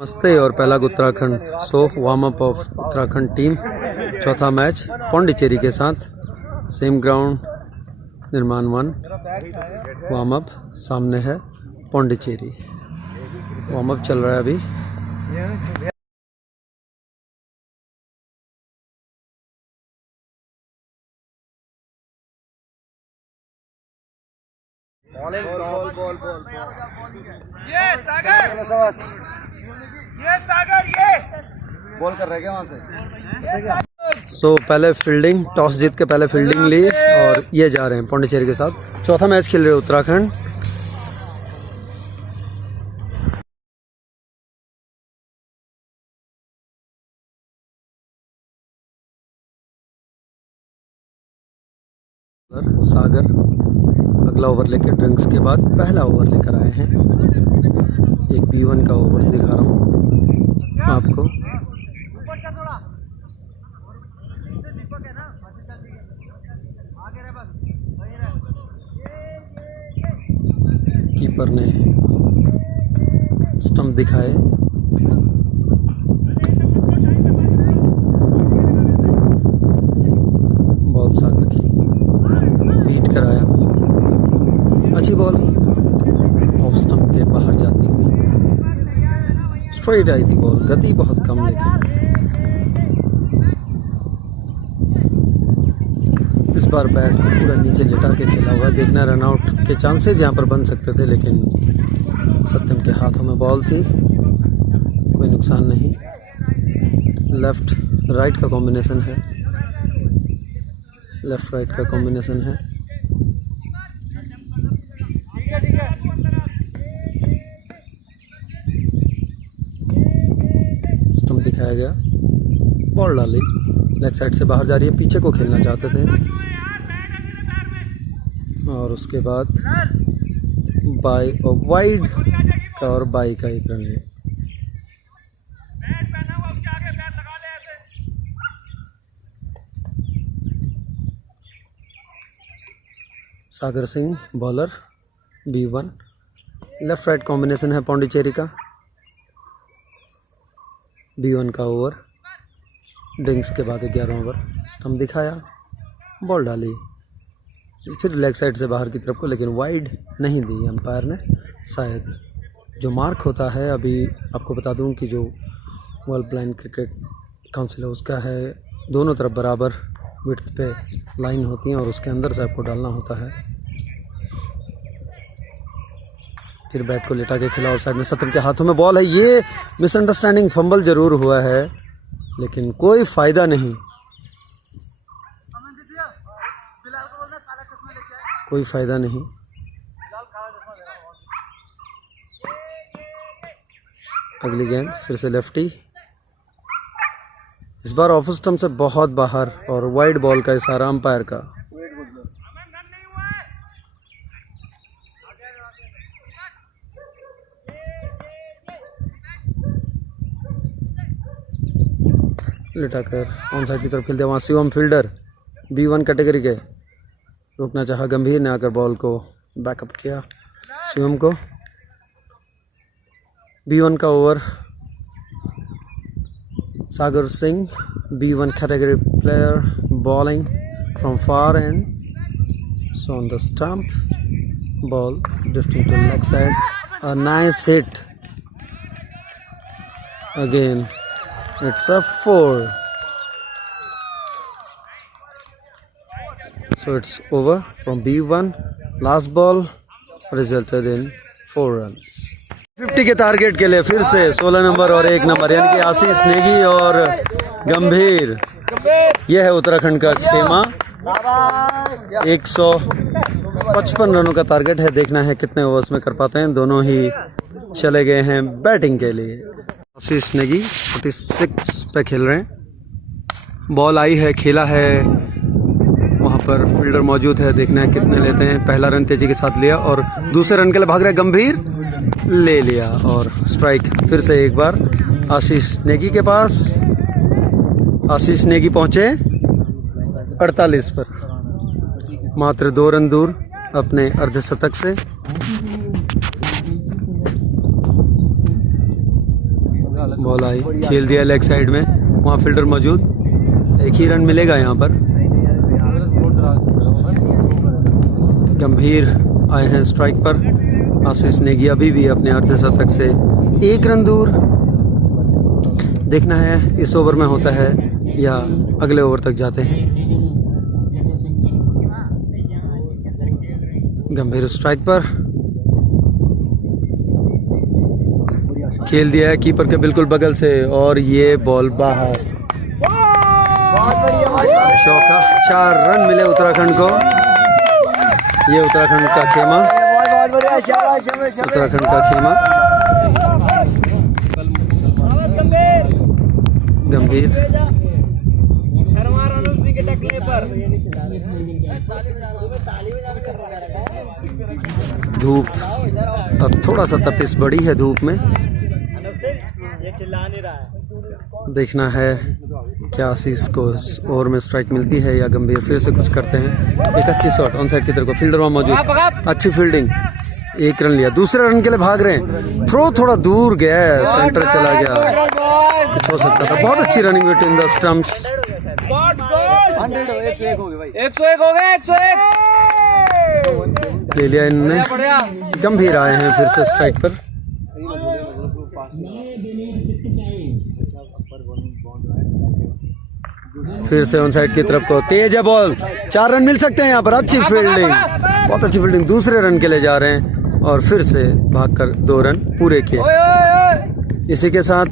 नमस्ते और पहला Uttarakhand warm up of Uttarakhand team. चौथा मैच पौंडीचेरी के साथ, सेम ग्राउंड, निर्माण 1। वार्म अप सामने है पौंडीचेरी। वार्म अप चल रहा है अभी। ये सागर ये बॉल कर रहे हैं वहाँ से। पहले फील्डिंग, टॉस जीत के पहले फील्डिंग ली और ये जा रहे हैं पौंडीचेरी के साथ। चौथा मैच खेल रहे उत्तराखंड। सागर अगला ओवर लेकर ड्रिंक्स के बाद पहला ओवर लेकर आए हैं। एक B1 का ओवर दिखा रहा हूँ आपको। कीपर ने स्टंप दिखाए। बॉल सागर की बीट कराया। अच्छी बॉल ऑफ स्टंप के बाहर जाती हुई स्ट्रेट आई थी बॉल। गति बहुत कम, लेकिन इस बार बैट को पूरा नीचे लिटा के खेला हुआ। देखना रन आउट के चांसेस यहाँ पर बन सकते थे, लेकिन सत्यम के हाथों में बॉल थी, कोई नुकसान नहीं। लेफ्ट राइट का कॉम्बिनेशन है, लेफ्ट राइट का कॉम्बिनेशन है। स्टंप दिखाया गया, बॉल डाली, लेग साइड से बाहर जा रही है। पीछे को खेलना चाहते थे और उसके बाद बाई और वाइड का और बाई का एक रन है। Sagar Singh bowler, B1। Left right combination है पौंडीचेरी का। B1 का ओवर, डिंग्स के बाद 11 ओवर। स्टंप दिखाया, बॉल डाली, फिर लेग साइड से बाहर की तरफ को, लेकिन वाइड नहीं दी अंपायर ने। शायद जो मार्क होता है, अभी आपको बता दूं कि जो वर्ल्ड ब्लाइंड क्रिकेट काउंसिल है उसका है, दोनों तरफ बराबर विड्थ पे लाइन होती है और उसके अंदर से आपको डालना होता है। फिर बैट को लेटा के खिला और साइड में सत्यम के हाथों में बॉल है। ये मिसअंडरस्टैंडिंग, फंबल जरूर हुआ है, लेकिन कोई फायदा नहीं, कोई फायदा नहीं। अगली गेंद फिर से लेफ्टी, इस बार ऑफ स्टंप से बहुत बाहर और वाइड बॉल का इशारा अंपायर का। लिटाकर ऑन साइड की तरफ खेलते, वहाँ शिवम फील्डर B1 कैटेगरी के। रोकना चाहा गंभीर ने, आकर बॉल को बैकअप किया शिवम को। B1 का over. Sagar Singh B1 category player, bowling from far end, so on the stump, ball drifting to leg side, a nice hit again, it's a 4. So it's over from B1. Last ball resulted in 4 runs. 50 के target के लिए फिर से 16 number और 1 number, यानी कि आशीष नेगी और गंभीर। यह है उत्तराखंड का खेमा। 155 रनों का टारगेट है। देखना है कितने ओवर्स में कर पाते हैं। दोनों ही चले गए हैं बैटिंग के लिए। आशीष नेगी 46 पे खेल रहे हैं। बॉल आई है, खेला है, वहाँ पर फील्डर मौजूद है। देखना है कितने लेते हैं। पहला रन तेजी के साथ लिया और दूसरे रन के लिए भाग रहे गंभीर, ले लिया और स्ट्राइक फिर से एक बार आशीष नेगी के पास। आशीष नेगी पहुँचे 48 पर, मात्र 2 रन दूर अपने अर्धशतक से। बॉल आई, खेल दिया लेग साइड में, वहाँ फील्डर मौजूद, एक ही रन मिलेगा यहाँ पर। गंभीर आए हैं स्ट्राइक पर, आशीष नेगी अभी भी अपने अर्धशतक से 1 रन दूर। देखना है इस ओवर में होता है या अगले ओवर तक जाते हैं। गंभीर स्ट्राइक पर, खेल दिया है कीपर के बिल्कुल बगल से और ये बॉल बाहर। चौका, 4 रन मिले उत्तराखंड को। ये उत्तराखंड का खेमा, उत्तराखंड का खेमा। गंभीर धूप, अब थोड़ा सा तपिश बढ़ी है धूप में। देखना है क्या आशीष को ओवर में स्ट्राइक मिलती है या गंभीर फिर से कुछ करते हैं। एक अच्छी शॉट ऑन साइड की तरफ, फील्डर वहां मौजूद, अच्छी फील्डिंग, 1 रन लिया। दूसरे रन के लिए भाग रहे हैं, थ्रो थोड़ा दूर गया, सेंटर चला गया, कुछ हो सकता था। बहुत अच्छी रनिंग बिटवीन द स्टंप्स। 101 हो गए, 101 ले लिया इन्होंने। गंभीर आए हैं फिर से स्ट्राइक पर। फिर से ऑन साइड की तरफ को, तेज है बॉल, 4 रन मिल सकते हैं यहाँ पर। अच्छी फील्डिंग, बहुत अच्छी फील्डिंग, दूसरे रन के लिए जा रहे हैं और फिर से भागकर 2 रन पूरे किए। इसी के साथ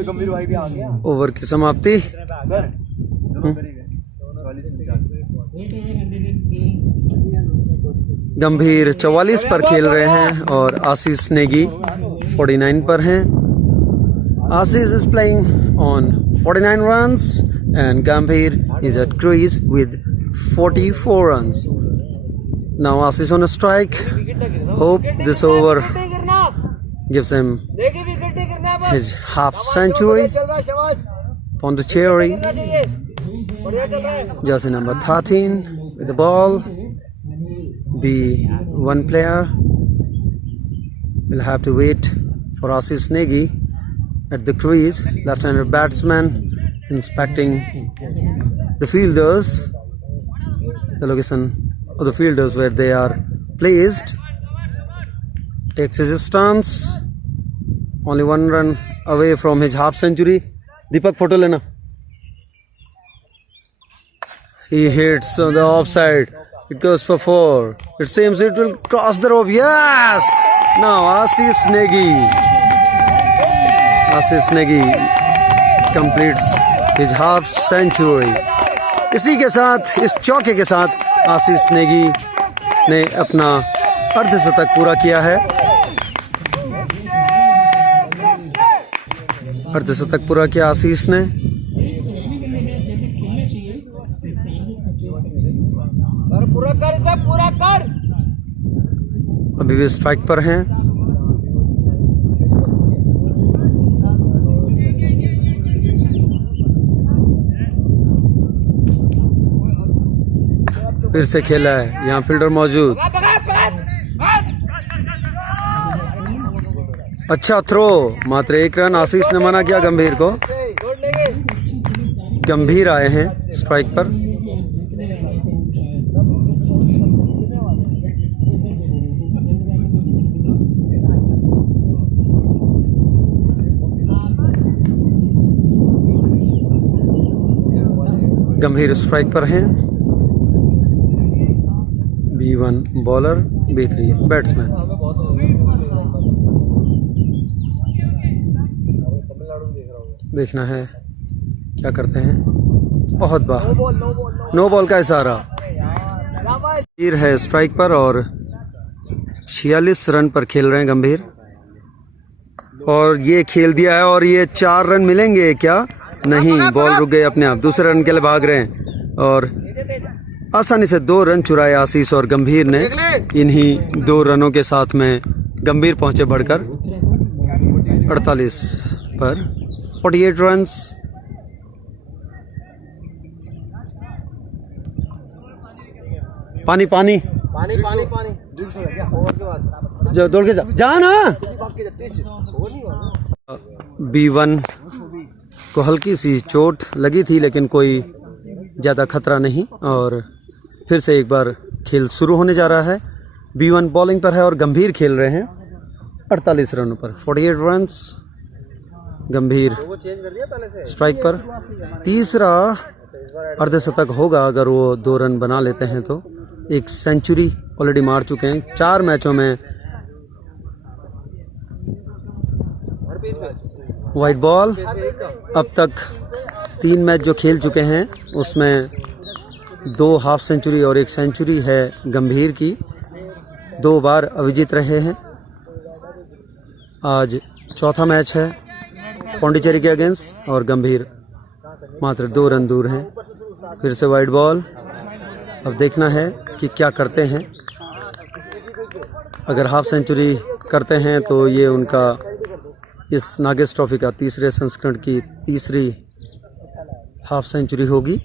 गंभीर भाई भी आ गया। ओवर की समाप्ति। गंभीर 44 पर खेल रहे हैं और आशीष नेगी 49 पर हैं। आशीष is playing on 49 runs and Gambhir is at crease with 44 runs. Now Ashish on a strike. Hope this over gives him his half century. Pondicherry, jersey number 13 with the ball. Be one player. We'll have to wait for Ashish Negi at the crease. Left-handed batsman inspecting the fielders, the location of the fielders where they are placed. Takes his stance. Only 1 run away from his half century. Deepak, photo lena. He hits on the offside. It goes for 4. It seems it will cross the rope. Yes! Now Ashish Negi. Ashish Negi completes his half century. इसी के साथ, इस चौके के साथ आशीष नेगी ने अपना अर्धशतक पूरा किया है। अर्धशतक पूरा किया आशीष ने। पूरा कर, पूरा कर। अभी भी स्ट्राइक पर हैं। फिर से खेला है, यहाँ फील्डर मौजूद। अच्छा थ्रो, मात्र 1 रन। आशीष ने मना किया गंभीर को। गंभीर आए हैं स्ट्राइक पर। गंभीर स्ट्राइक पर हैं। B1 bowler, B3 batsman. देखना है क्या करते हैं। बहुत बार नो बॉल का इशारा। गंभीर है स्ट्राइक पर और 46 रन पर खेल रहे हैं गंभीर। और ये खेल दिया है और ये 4 रन मिलेंगे क्या? नहीं, बॉल रुक गई अपने आप। दूसरे रन के लिए भाग रहे हैं और आसानी से 2 रन चुराए आशीष और गंभीर ने। इन्हीं 2 रनों के साथ में गंभीर पहुंचे बढ़कर 48 पर 48 रन्स। पानी पानी पानी पानी पानी ओवर के बाद जो दौड़ के जा ना। B1 को हल्की सी चोट लगी थी लेकिन कोई ज़्यादा खतरा नहीं और फिर से एक बार खेल शुरू होने जा रहा है। B1 बॉलिंग पर है और गंभीर खेल रहे हैं 48 रनों पर 48 रन्स। गंभीर स्ट्राइक पर, तीसरा अर्धशतक होगा अगर वो 2 रन बना लेते हैं तो। एक सेंचुरी ऑलरेडी मार चुके हैं 4 मैचों में। वाइट बॉल, अब तक 3 मैच जो खेल चुके हैं उसमें 2 हाफ सेंचुरी और 1 सेंचुरी है गंभीर की। 2 बार अविजित रहे हैं। आज चौथा मैच है पौंडीचेरी के अगेंस्ट और गंभीर मात्र 2 रन दूर हैं। फिर से वाइट बॉल, अब देखना है कि क्या करते हैं। अगर हाफ सेंचुरी करते हैं तो ये उनका इस नागेश ट्रॉफी का तीसरे संस्करण की तीसरी हाफ सेंचुरी होगी।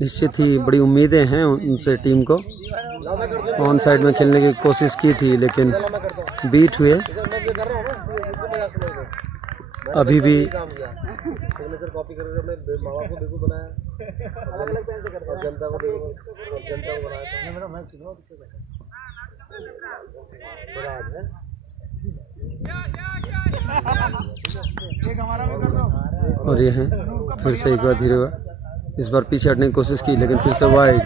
निश्चित ही बड़ी उम्मीदें हैं उनसे टीम को। ऑन साइड में खेलने की कोशिश की थी लेकिन बीट हुए। अभी भी और ये है फिर से एक बार धीरे हुआ। इस बार पीछे हटने की कोशिश की लेकिन फिर से वाइड।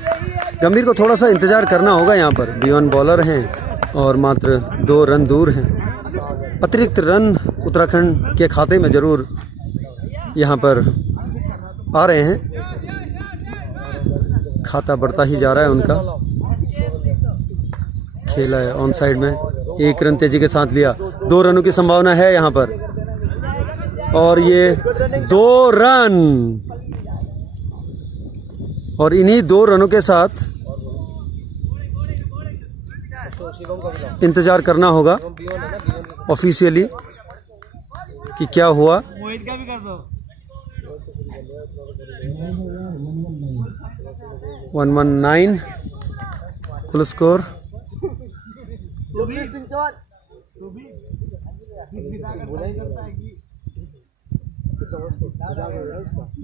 गंभीर को थोड़ा सा इंतजार करना होगा यहाँ पर। B1 बॉलर हैं और मात्र 2 रन दूर हैं। अतिरिक्त रन उत्तराखंड के खाते में ज़रूर यहाँ पर आ रहे हैं। खाता बढ़ता ही जा रहा है उनका। खेला है ऑन साइड में, 1 रन तेजी के साथ लिया। 2 रनों की संभावना है यहाँ पर और ये 2 रन और इन्हीं 2 रनों के साथ इंतजार करना होगा ऑफिशियली कि क्या हुआ। 119 कुल स्कोर।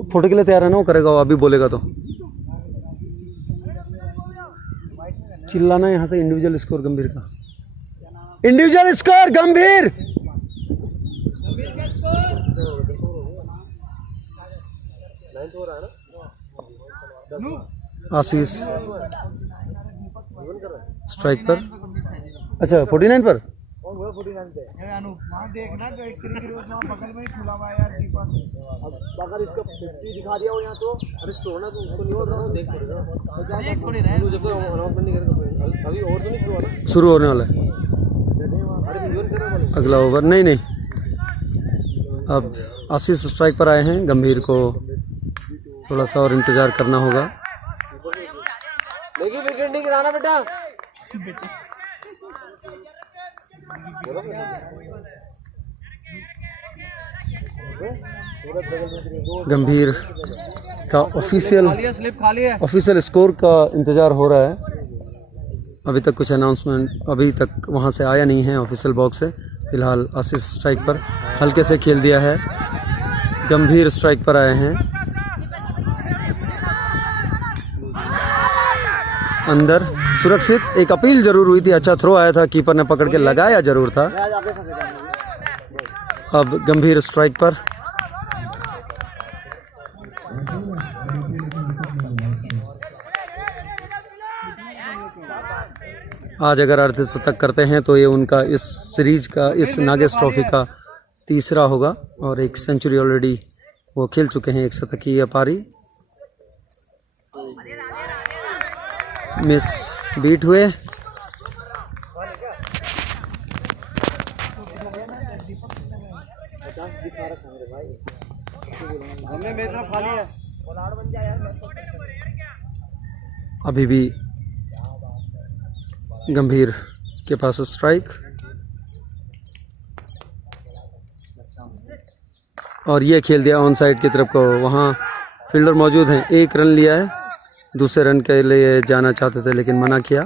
फोटो के लिए तैयार है ना वो करेगा, वो अभी बोलेगा तो चिल्लाना यहाँ से। इंडिविजुअल स्कोर गंभीर का, इंडिविजुअल स्कोर गंभीर। आशीष स्ट्राइक पर, अच्छा 49 पर। देखना जो एक बगल में ही खुला हुआ है यार कीपर। अगर इसका 50 दिखा दिया हो यहाँ तो अरे छोड़ना तो उसको नहीं हो रहा। देख थोड़ी रहा है जब अनाउंसमेंट नहीं करेगा अभी और तो नहीं शुरू हो रहा। शुरू होने वाला है अगला ओवर। नहीं अब आशीष स्ट्राइक पर आए हैं। गंभीर को थोड़ा सा और इंतजार करना होगा। लेकिन विकेट नहीं गिराना बेटा। गंभीर का ऑफिशियल स्कोर का इंतजार हो रहा है। अभी तक कुछ अनाउंसमेंट अभी तक वहां से आया नहीं है ऑफिशियल बॉक्स से। फिलहाल आशीष स्ट्राइक पर हल्के से खेल दिया है। गंभीर स्ट्राइक पर आए हैं। अंदर सुरक्षित। एक अपील जरूर हुई थी, अच्छा थ्रो आया था, कीपर ने पकड़ के लगाया जरूर था। अब गंभीर स्ट्राइक पर। आज अगर अर्धशतक करते हैं तो ये उनका इस सीरीज का, इस नागेश ट्रॉफी का तीसरा होगा और 1 सेंचुरी ऑलरेडी वो खेल चुके हैं। 1 शतकीय पारी मिस बीट हुए। अभी भी गंभीर के पास स्ट्राइक और ये खेल दिया ऑन साइड की तरफ को। वहाँ फील्डर मौजूद हैं, 1 रन लिया है, दूसरे रन के लिए जाना चाहते थे लेकिन मना किया।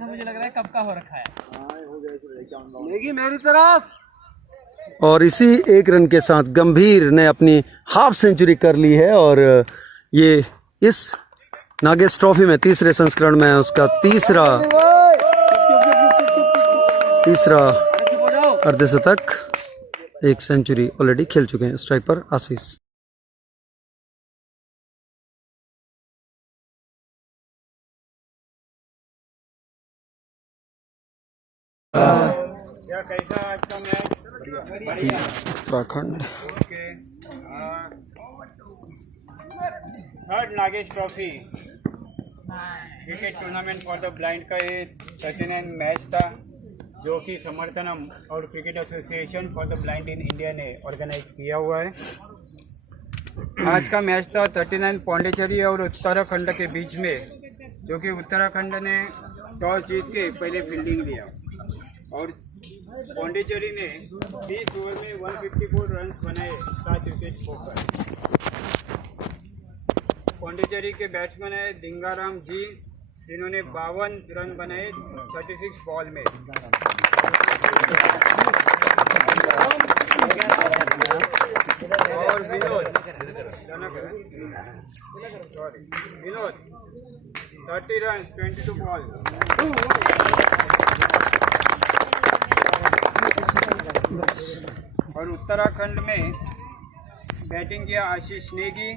मुझे लग रहा है कब का हो रखा है मेरी तरफ। और इसी 1 रन के साथ गंभीर ने अपनी हाफ सेंचुरी कर ली है और ये इस नागेश ट्रॉफी में तीसरे संस्करण में उसका तीसरा अर्धशतक, 1 सेंचुरी ऑलरेडी खेल चुके हैं। स्ट्राइक पर Ashish. Uttarakhand third Nagesh trophy cricket tournament for the blind का ये 39 मैच था जो कि समर्थनम और cricket association for the blind in India ने ऑर्गेनाइज किया हुआ है। आज का मैच था 39 पौंडीचेरी और उत्तराखंड के बीच में, जो कि उत्तराखंड ने टॉस जीत के पहले फील्डिंग लिया और पौंडीचेरी ने 30 ओवर में 154 रन बनाए 7 विकेट खोकर। पौंडीचेरी के बैट्समैन है दिंगाराम जी, जिन्होंने 52 रन बनाए 36 बॉल में। और विनोद 30 रन 22 बॉल। और उत्तराखंड में बैटिंग किया आशीष नेगी,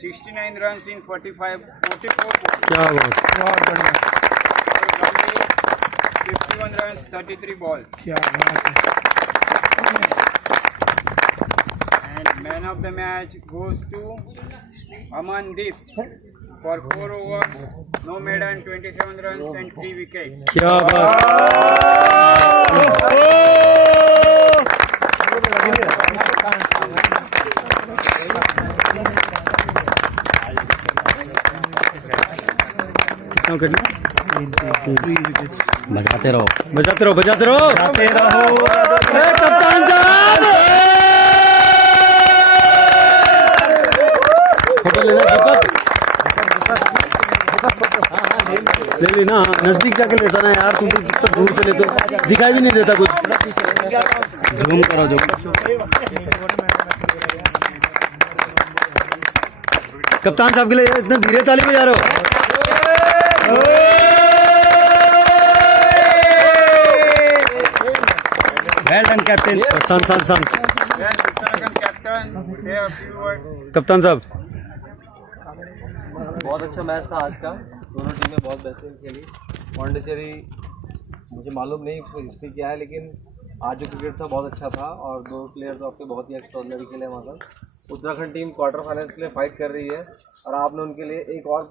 69 रन इन 44 क्या बात, 51 run 33 ball. And man of the match goes to Amandeep for 4 overs, no maiden, 27 runs and 3 wickets. क्या बात। बजाते रहो कप्तान साहब, फोटो लेना, ले लेना। हाँ, नजदीक जाके लेता ना यार, तुम तो दूर से लेते, दिखाई भी नहीं देता कुछ। झूम करो जो। कप्तान साहब के लिए इतना धीरे ताली बजा रहे हो। Well done captain. सन कप्तान साहब, बहुत अच्छा मैच था आज का, दोनों टीमें बहुत बेहतरीन खेली। पौंडीचेरी मुझे मालूम नहीं हिस्ट्री क्या है, लेकिन आज जो क्रिकेट था बहुत अच्छा था और 2 प्लेयर तो आपके बहुत ही एक्स्ट्राऑर्डिनरी खेले वहाँ पर। उत्तराखंड टीम क्वार्टर फाइनल के लिए फाइट कर रही है और आपने उनके लिए एक और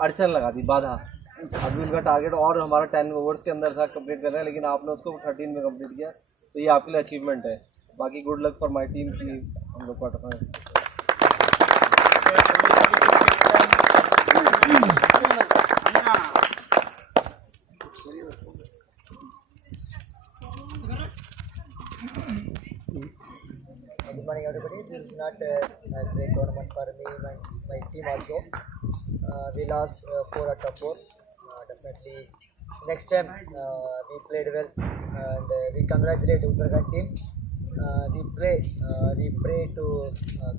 अड़चन लगा दी, बाधा। अभी उनका टारगेट और हमारा 10 ओवर्स के अंदर था कंप्लीट करना है, लेकिन आपने उसको 13 में कंप्लीट किया, तो ये आपके लिए अचीवमेंट है। बाकी good luck for my team की हम लोग quarter final. Good morning, everybody. This is not a great tournament for me and my team also. We lost 4 out of 4. Definitely, next time we played well, and we congratulate Uttarakhand team. We pray to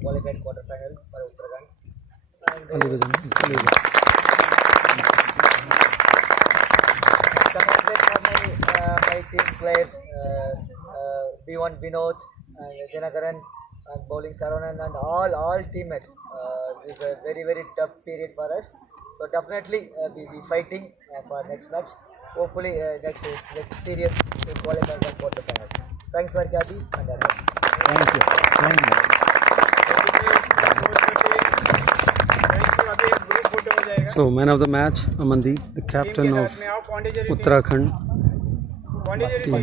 qualify quarter final for Uttarakhand. And congratulate for my team players, B1 Vinod and Janakaran and bowling Saravanan and all teammates. This is a very tough period for us. So definitely we be fighting for next match. Hopefully next series we qualify for quarter final. Thanks for Kati and thank you. So man of the match Amandeep, the captain of Uttarakhand team.